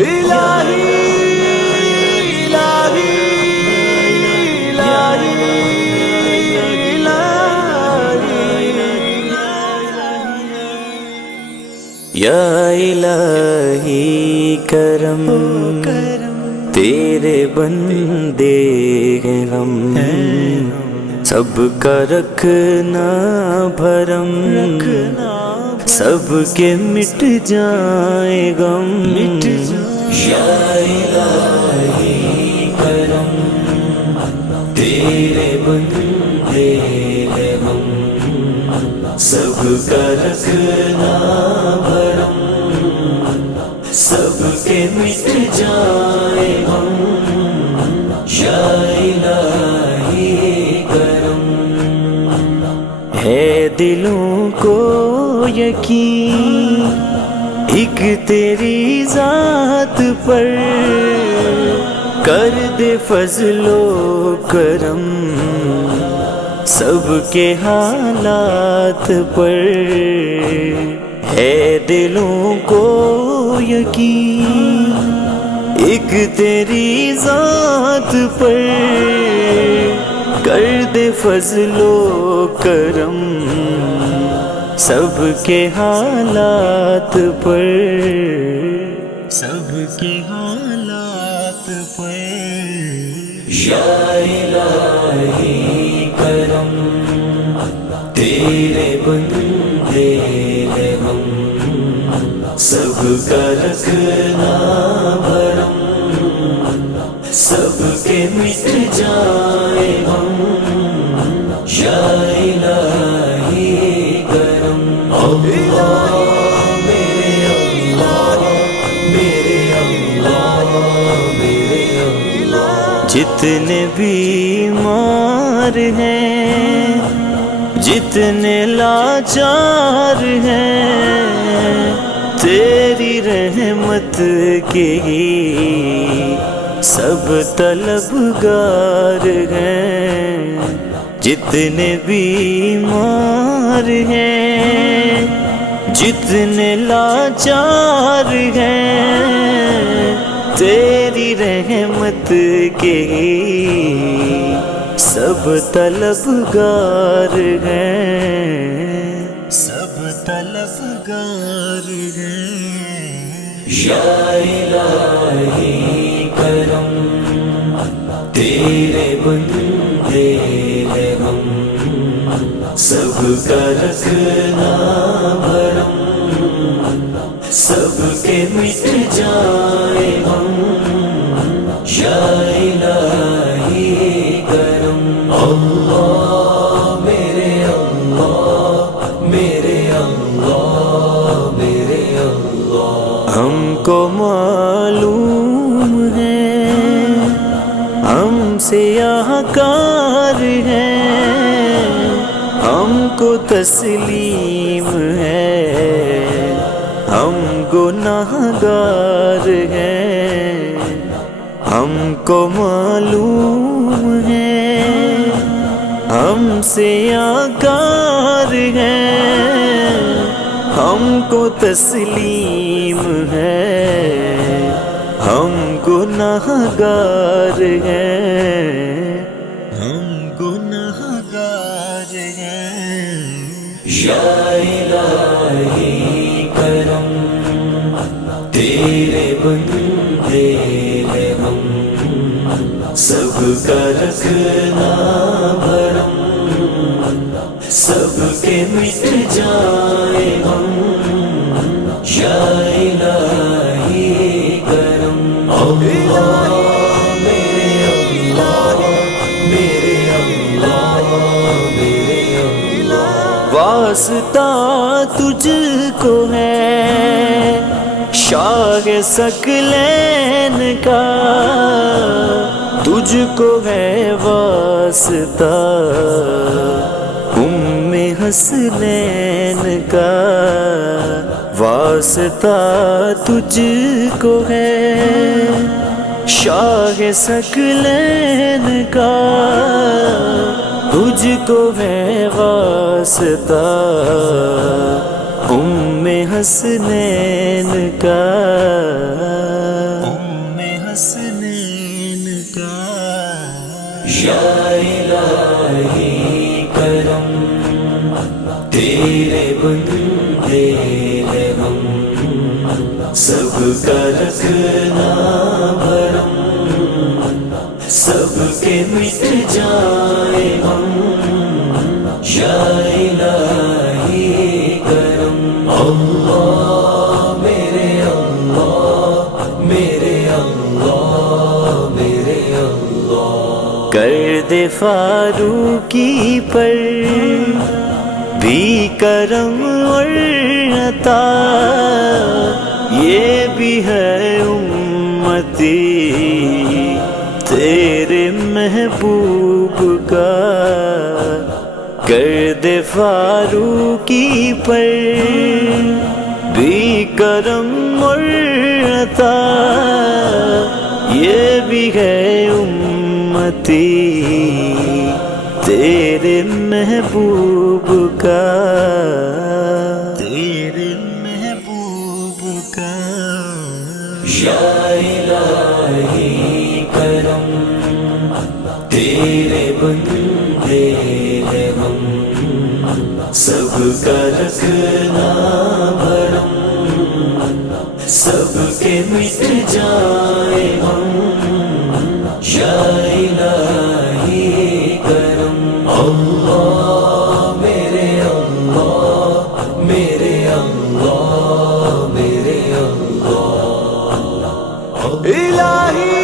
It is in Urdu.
الہی الہی یا الہی کرم تیرے بندے ہیں ہم، سب کا رکھنا بھرم، سب کے مٹ جائے غم، یا الہی کرم تیرے بندے ہیں ہم، سب کا رکھنا بھرم، سب کے مٹ جائے غم، یا الہی کرم۔ ہے دلوں کو یقین ایک تیری ذات پر، کر دے فضل و کرم سب کے حالات پر۔ ہے دلوں کو یقین ایک تیری ذات پر، کر دے فضل و کرم سب کے حالات پر، سب کے حالات پر۔ یا الہی کرم تیرے بندے ہیں ہم، سب کا رکھنا بھرم، سب کے مٹ جائے غم، یا الہی کرم۔ اللہ میرے اللہ میرے اللہ میرے اللہ، جتنے بیمار ہیں، جتنے لاچار ہیں، تیری رحمت کے ہی سب طلبگار ہیں، جتنے بیمار ہیں، جتنے لاچار ہیں، تیری رحمت کے ہی سب طلبگار ہیں، سب طلبگار ہیں۔ یا الہی کرم تیرے بندے ہیں ہم، سب کا رکھنا بھرم، سب کے مٹ جائے غم، یا الہی کرم۔ اللہ میرے اللہ میرے اللہ میرے اللہ، ہم کو معلوم ہے ہم سیاہکار ہیں، ہم کو تسلیم ہے ہم گناہگار ہیں، ہم کو معلوم ہے ہم سیاہکار ہیں، ہم کو تسلیم ہے ہم گناہگار ہیں، ہم گناہگار ہیں۔ یا الہی کرم تیرے بندے ہیں ہم، سب کا رکھنا بھرم، سب کے مٹ جائے غم، یا الہی کرم۔ اللہ میرے اللہ میرے اللہ میرے اللہ، واسطہ تجھ کو ہے شاہ ثقلین کا، تجھ کو ہے واسطہ ام حسنین کا، واسطہ تجھ کو ہے شاہ ثقلین کا، تجھ کو ہے واسطہ ام حسنین کا۔ یا الہی کرم تیرے بندے ہیں ہم، سب کا رکھنا بھرم، سب کے مٹ جائے ہم، یا الہی کرم۔ اللہ میرے اللہ میرے اللہ میرے اللہ، کر دے فاروقی پر بھی کرم اور عطا، یہ بھی ہے امتی تیرے محبوب کا، کر دے فاروقی پر بھی کرم اور عطا، یہ بھی ہے امتی تیرے محبوب کا، تیرے محبوب کا۔ یا الہی کرم تیرے بندے ہیں ہم، سب کا رکھنا بھرم، سب کے مٹ جائے ہم، یا الہی کرم۔ اللہ میرے اللہ میرے اللہ میرے اللہ، الہی